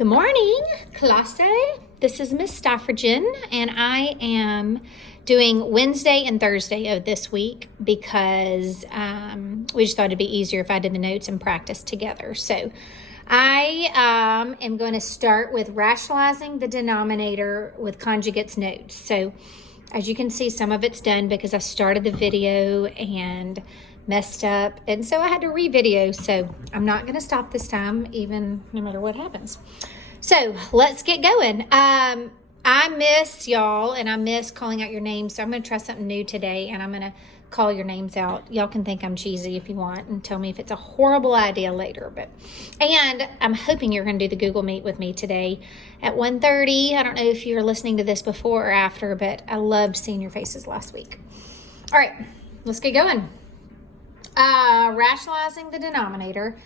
Good morning, classe. This is Miss Staffordson, and I am doing Wednesday and Thursday of this week because we just thought it'd be easier if I did the notes and practice together. So I am going to start with rationalizing the denominator with conjugates notes. So as you can see, some of it's done because I started the video and messed up, and so I had to re-video. So I'm not going to stop this time, even no matter what happens. So let's get going. I miss y'all, and I miss calling out your names, so I'm going to try something new today, and I'm going to call your names out. Y'all can think I'm cheesy if you want and tell me if it's a horrible idea later. And I'm hoping you're going to do the Google Meet with me today at 1:30. I don't know if you're listening to this before or after, but I loved seeing your faces last week. All right, let's get going. Rationalizing the denominator.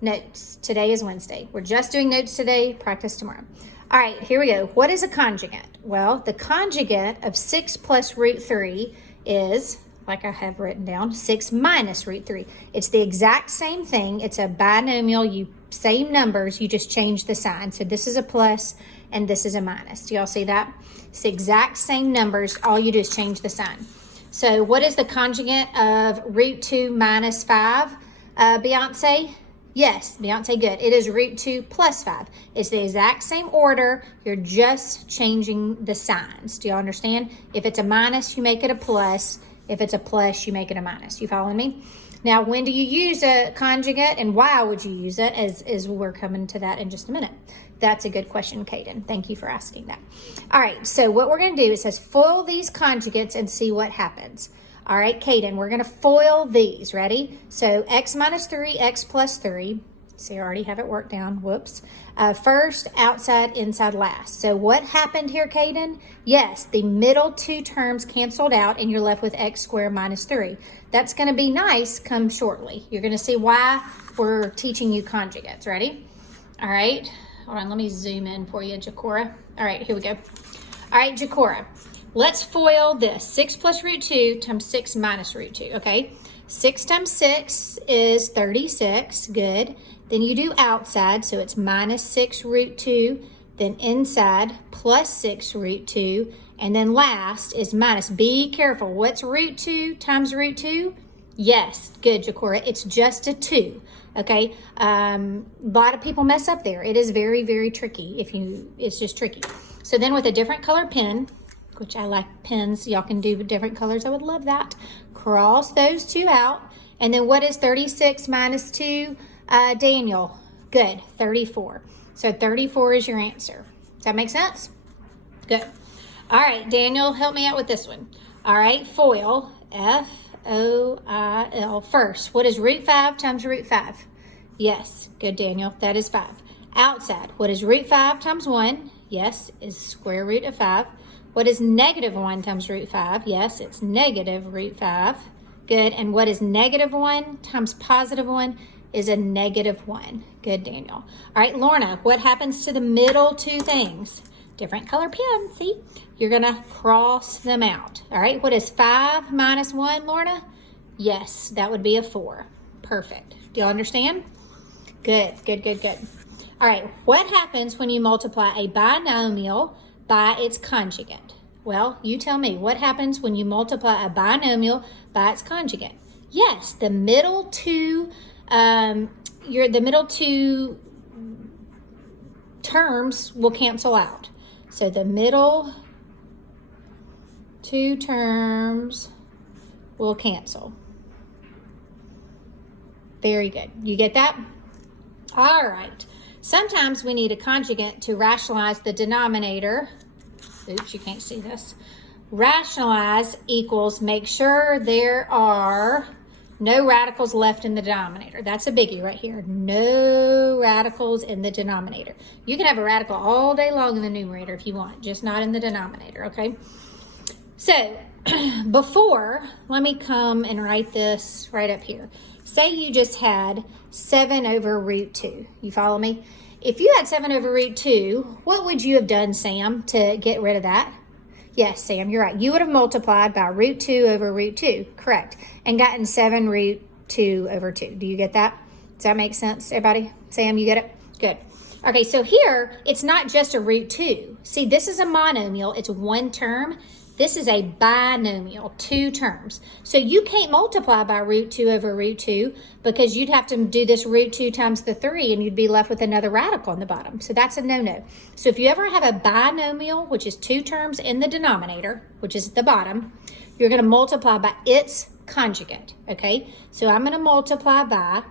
Notes. Today is Wednesday. We're just doing notes today, practice tomorrow. All right, here we go. What is a conjugate? Well, the conjugate of 6 plus root 3 is, like I have written down, 6 minus root 3. It's the exact same thing. It's a binomial. Same numbers, you just change the sign. So this is a plus and this is a minus. Do y'all see that? It's the exact same numbers. All you do is change the sign. So what is the conjugate of root 2 minus 5, Beyonce? Yes, Beyonce, good. It is root 2 plus 5. It's the exact same order. You're just changing the signs. Do you understand? If it's a minus, you make it a plus. If it's a plus, you make it a minus. You following me? Now, when do you use a conjugate and why would you use it? As we're coming to that in just a minute. That's a good question, Kaden. Thank you for asking that. All right, so what we're going to do is says FOIL these conjugates and see what happens. All right, Kaden, we're going to FOIL these. Ready? So x minus 3, x plus 3. See, I already have it worked down. Whoops. First, outside, inside, last. So what happened here, Kaden? Yes, the middle two terms canceled out, and you're left with x squared minus 3. That's going to be nice come shortly. You're going to see why we're teaching you conjugates. Ready? All right. Hold on, let me zoom in for you, Jacora. All right, here we go. All right, Jacora. Let's FOIL this. 6 plus root 2 times 6 minus root 2, okay? 6 times 6 is 36, good. Then you do outside, so it's minus 6 root 2, then inside plus 6 root 2, and then last is minus. Be careful. What's root 2 times root 2? Yes, good, Jacora. It's just a 2, okay? A lot of people mess up there. It is very, very tricky. It's just tricky. So then with a different color pen, which I like pens, y'all can do different colors. I would love that. Cross those two out. And then what is 36 minus 2, Daniel? Good, 34. So 34 is your answer. Does that make sense? Good. All right, Daniel, help me out with this one. All right, FOIL, F-O-I-L. First, what is root 5 times root 5? Yes, good, Daniel. That is 5. Outside, what is root 5 times 1? Yes, is square root of 5. What is negative 1 times root 5? Yes, it's negative root 5. Good. And what is negative 1 times positive 1 is a negative 1. Good, Daniel. All right, Lorna, what happens to the middle two things? Different color pen, see? You're going to cross them out. All right, what is 5 minus 1, Lorna? Yes, that would be a 4. Perfect. Do you understand? Good, good, good, good. All right, what happens when you multiply a binomial by its conjugate? Well, you tell me. What happens when you multiply a binomial by its conjugate? Yes, the middle two terms will cancel out. So the middle two terms will cancel. Very good. You get that? All right. Sometimes we need a conjugate to rationalize the denominator. Oops, you can't see this. Rationalize equals make sure there are no radicals left in the denominator. That's a biggie right here. No radicals in the denominator. You can have a radical all day long in the numerator if you want, just not in the denominator, okay? So before, let me come and write this right up here. Say you just had 7 over root 2. You follow me? If you had 7 over root 2, what would you have done, Sam, to get rid of that? Yes, Sam, you're right. You would have multiplied by root 2 over root 2, correct, and gotten 7 root 2 over 2. Do you get that? Does that make sense, everybody? Sam, you get it? Good. Okay, so here, it's not just a root 2. See, this is a monomial. It's one term. This is a binomial, 2 terms. So you can't multiply by root 2 over root 2 because you'd have to do this root 2 times the 3 and you'd be left with another radical on the bottom. So that's a no-no. So if you ever have a binomial, which is 2 terms in the denominator, which is at the bottom, you're going to multiply by its conjugate, okay? So I'm going to multiply by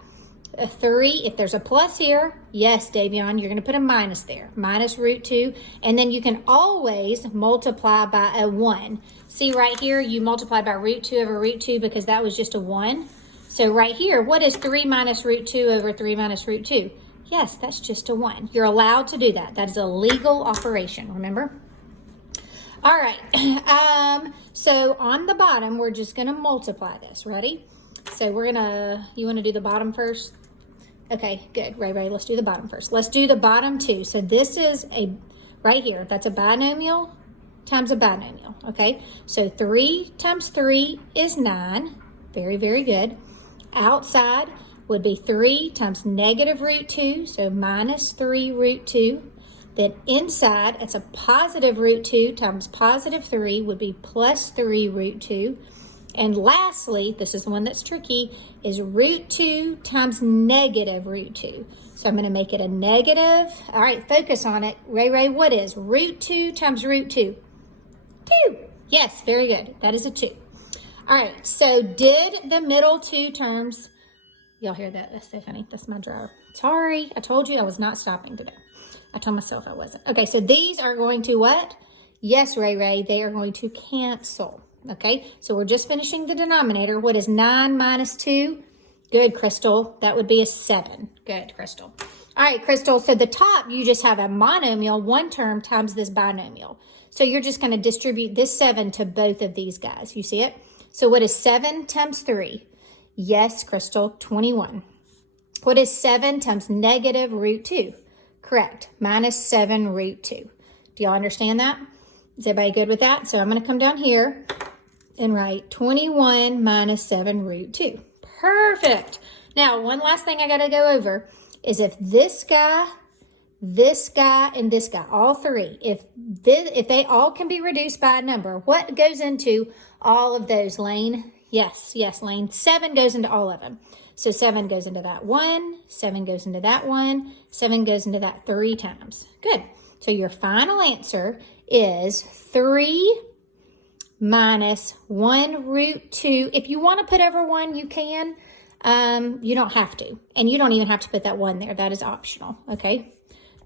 a 3. If there's a plus here, yes, Davion, you're going to put a minus there. Minus root 2. And then you can always multiply by a 1. See right here, you multiply by root 2 over root 2 because that was just a 1. So right here, what is 3 minus root 2 over 3 minus root 2? Yes, that's just a 1. You're allowed to do that. That is a legal operation, remember? All right. So on the bottom, we're just going to multiply this. Ready? So we're going to, you want to do the bottom first? Okay, good. Ray, let's do the bottom first. Let's do the bottom 2. So this is a, right here, that's a binomial times a binomial, okay? So 3 times 3 is 9. Very, very good. Outside would be 3 times negative root 2, so minus 3 root 2. Then inside, it's a positive root 2 times positive 3 would be plus 3 root 2. And lastly, this is the one that's tricky, is root 2 times negative root 2. So I'm going to make it a negative. All right, focus on it. Ray, what is root 2 times root 2? 2. Yes, very good. That is a 2. All right, so did the middle 2 terms, y'all hear that? That's so funny. That's my dryer. Sorry, I told you I was not stopping today. I told myself I wasn't. Okay, so these are going to what? Yes, Ray, they are going to cancel. Okay, so we're just finishing the denominator. What is 9 minus 2? Good, Crystal. That would be a 7. Good, Crystal. All right, Crystal, so the top, you just have a monomial, one term times this binomial. So you're just going to distribute this 7 to both of these guys. You see it? So what is 7 times 3? Yes, Crystal, 21. What is 7 times negative root 2? Correct, minus 7 root 2. Do y'all understand that? Is everybody good with that? So I'm going to come down here and write 21 minus 7 root 2. Perfect. Now, one last thing I got to go over is if this guy, and this guy, all three, if they all can be reduced by a number, what goes into all of those, Lane? Yes, Lane. 7 goes into all of them. So 7 goes into that 1, 7 goes into that 1, 7 goes into that 3 times. Good. So your final answer is 3 minus 1 root 2. If you want to put over 1, you can. You don't have to. And you don't even have to put that 1 there. That is optional, okay?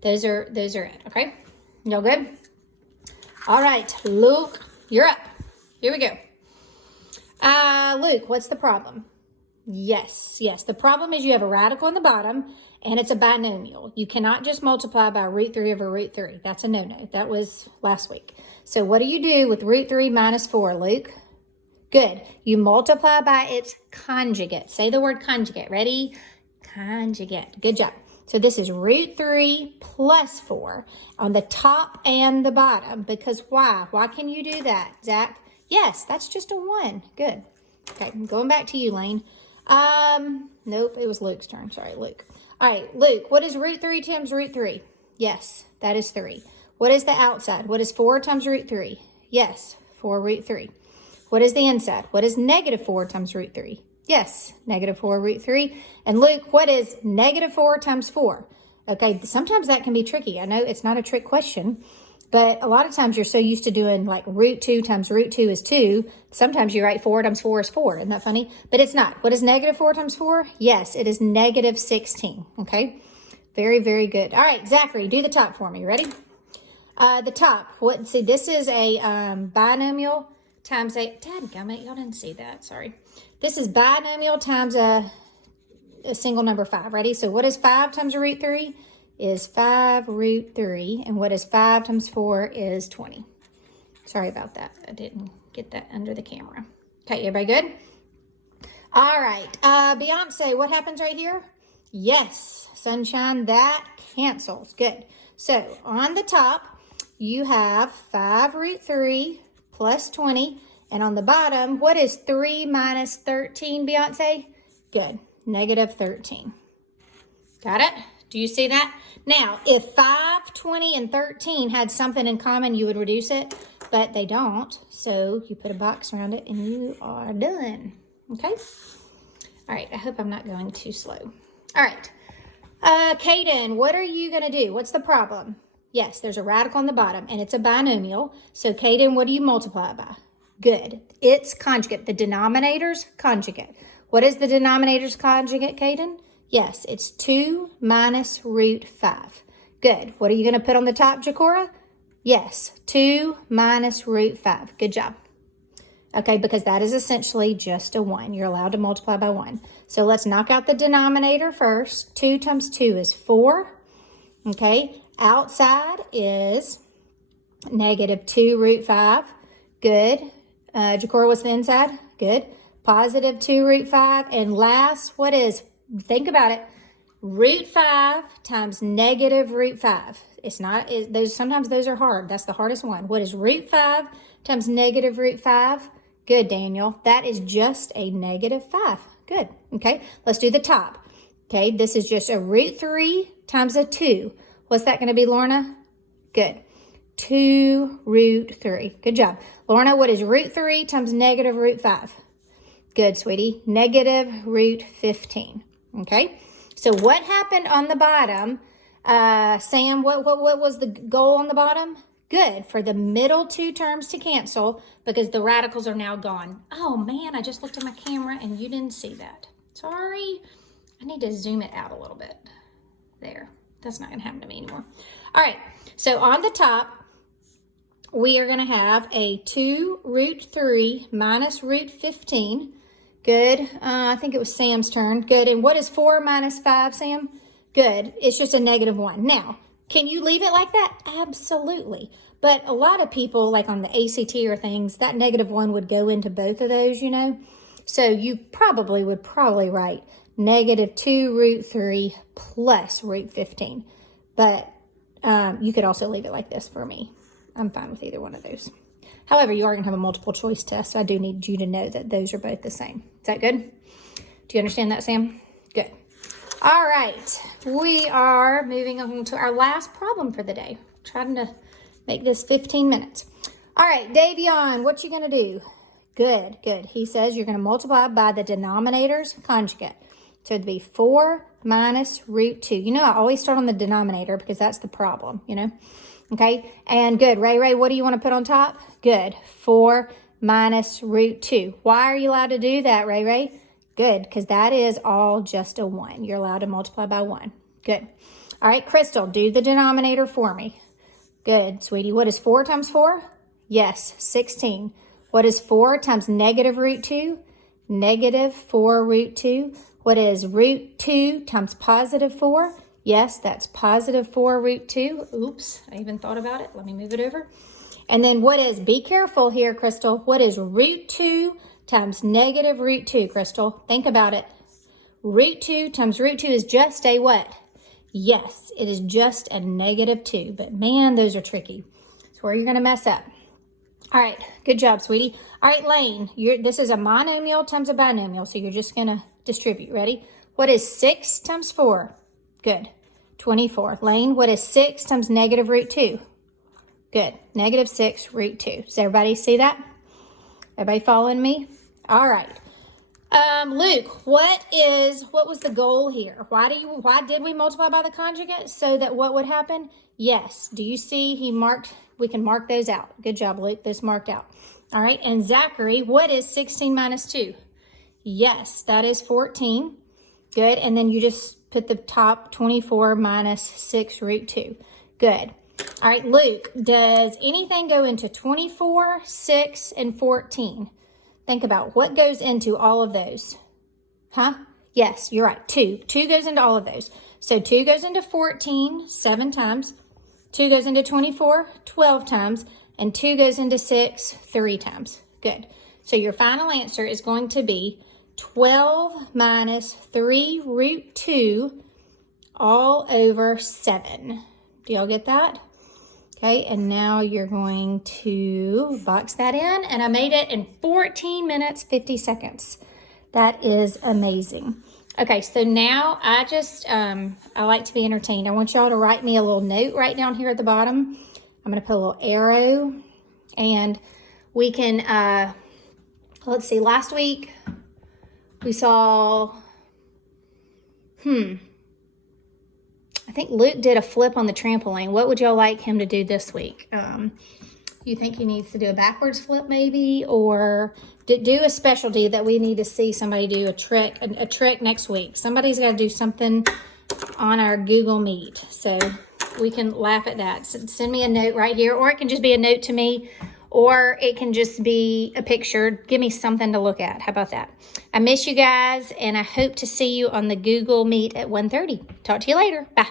Those are it, okay? Y'all good? All right, Luke, you're up. Here we go. Luke, what's the problem? Yes. The problem is you have a radical on the bottom, and it's a binomial. You cannot just multiply by root 3 over root 3. That's a no-no. That was last week. So what do you do with root 3 minus 4, Luke? Good. You multiply by its conjugate. Say the word conjugate. Ready? Conjugate. Good job. So this is root 3 plus 4 on the top and the bottom. Because why? Why can you do that, Zach? Yes, that's just a 1. Good. Okay, I'm going back to you, Lane. Nope, it was Luke's turn. Sorry, Luke. All right, Luke, what is root 3 times root 3? Yes, that is 3. What is the outside? What is 4 times root 3? Yes, 4 root 3. What is the inside? What is negative 4 times root 3? Yes, negative 4 root 3. And Luke, what is negative 4 times 4? Okay, sometimes that can be tricky. I know it's not a trick question, but a lot of times you're so used to doing like root 2 times root 2 is 2. Sometimes you write 4 times 4 is 4. Isn't that funny? But it's not. What is negative 4 times 4? Yes, it is negative 16. Okay, very, very good. All right, Zachary, do the top for me. Ready? The top. What? See, this is a binomial times a, dadgummit, y'all didn't see that, sorry. This is binomial times a single number 5, ready? So what is 5 times root 3? Is 5 root 3, and what is 5 times 4 is 20. Sorry about that, I didn't get that under the camera. Okay, everybody good? All right, Beyonce, what happens right here? Yes, sunshine, that cancels, good. So on the top, you have 5 root 3 plus 20. And on the bottom, what is 3 minus 13, Beyonce? Good. Negative 13. Got it? Do you see that? Now, if 5, 20, and 13 had something in common, you would reduce it, but they don't. So you put a box around it and you are done. Okay? All right, I hope I'm not going too slow. All right. Kaden, what are you going to do? What's the problem? Yes, there's a radical on the bottom, and it's a binomial. So, Kaden, what do you multiply it by? Good. It's conjugate. The denominator's conjugate. What is the denominator's conjugate, Kaden? Yes, it's 2 minus root 5. Good. What are you going to put on the top, Jacora? Yes, 2 minus root 5. Good job. Okay, because that is essentially just a 1. You're allowed to multiply by 1. So let's knock out the denominator first. 2 times 2 is 4. Okay, outside is negative 2 root 5. Good. Jacora, what's the inside? Good. Positive 2 root 5. And last, what is, think about it, root 5 times negative root 5. It's not, sometimes those are hard. That's the hardest one. What is root 5 times negative root 5? Good, Daniel. That is just a negative 5. Good. Okay, let's do the top. Okay, this is just a root 3 times a 2. What's that going to be, Lorna? Good. 2 root 3. Good job. Lorna, what is root 3 times negative root 5? Good, sweetie. Negative root 15. Okay, so what happened on the bottom? Sam, what was the goal on the bottom? Good, for the middle two terms to cancel because the radicals are now gone. Oh man, I just looked at my camera and you didn't see that. Sorry. I need to zoom it out a little bit. There. That's not going to happen to me anymore. All right, so on the top, we are going to have a 2 root 3 minus root 15. Good. I think it was Sam's turn. Good. And what is 4 minus 5, Sam? Good. It's just a negative 1. Now, can you leave it like that? Absolutely. But a lot of people, like on the ACT or things, that negative 1 would go into both of those, you know. So you would probably write negative 2 root 3 plus root 15. But you could also leave it like this for me. I'm fine with either one of those. However, you are going to have a multiple choice test, so I do need you to know that those are both the same. Is that good? Do you understand that, Sam? Good. All right. We are moving on to our last problem for the day. Trying to make this 15 minutes. All right, Davion, what you going to do? Good, good. He says you're going to multiply by the denominator's conjugate. So it'd be 4 minus root 2. You know, I always start on the denominator because that's the problem, you know. Okay, and good. Ray, what do you want to put on top? Good. 4 minus root 2. Why are you allowed to do that, Ray? Good, because that is all just a 1. You're allowed to multiply by 1. Good. All right, Crystal, do the denominator for me. Good, sweetie. What is 4 times 4? Yes, 16. What is 4 times negative root 2? Negative 4 root 2. What is root 2 times positive 4? Yes, that's positive 4 root 2. Oops, I even thought about it. Let me move it over. And then what is, be careful here, Crystal. What is root 2 times negative root 2, Crystal? Think about it. Root 2 times root 2 is just a what? Yes, it is just a negative 2. But man, those are tricky. That's where you're going to mess up. All right, good job, sweetie. All right, Lane, this is a monomial times a binomial, so you're just going to distribute. Ready? What is 6 times 4? Good. 24. Lane, what is 6 times negative root 2? Good. Negative 6 root 2. Does everybody see that? Everybody following me? All right. Luke, what was the goal here? Why did we multiply by the conjugate? So that what would happen? Yes. Do you see we can mark those out. Good job, Luke. This marked out. All right. And Zachary, what is 16 minus 2? Yes, that is 14. Good. And then you just put the top 24 minus 6 root 2. Good. All right, Luke, does anything go into 24, 6, and 14? Think about what goes into all of those. Huh? Yes, you're right. 2. 2 goes into all of those. So 2 goes into 14, 7 times. 2 goes into 24, 12 times. And 2 goes into 6, 3 times. Good. So your final answer is going to be 12 minus 3 root 2 all over 7. Do y'all get that? Okay, and now you're going to box that in, and I made it in 14 minutes, 50 seconds. That is amazing. Okay, so now I like to be entertained. I want y'all to write me a little note right down here at the bottom. I'm going to put a little arrow, and we can, let's see, last week we saw, I think Luke did a flip on the trampoline. What would y'all like him to do this week? You think he needs to do a backwards flip maybe, or do a specialty that we need to see somebody do a trick next week? Somebody's got to do something on our Google Meet, so we can laugh at that. So send me a note right here, or it can just be a note to me, or it can just be a picture. Give me something to look at. How about that? I miss you guys, and I hope to see you on the Google Meet at 1:30. Talk to you later. Bye.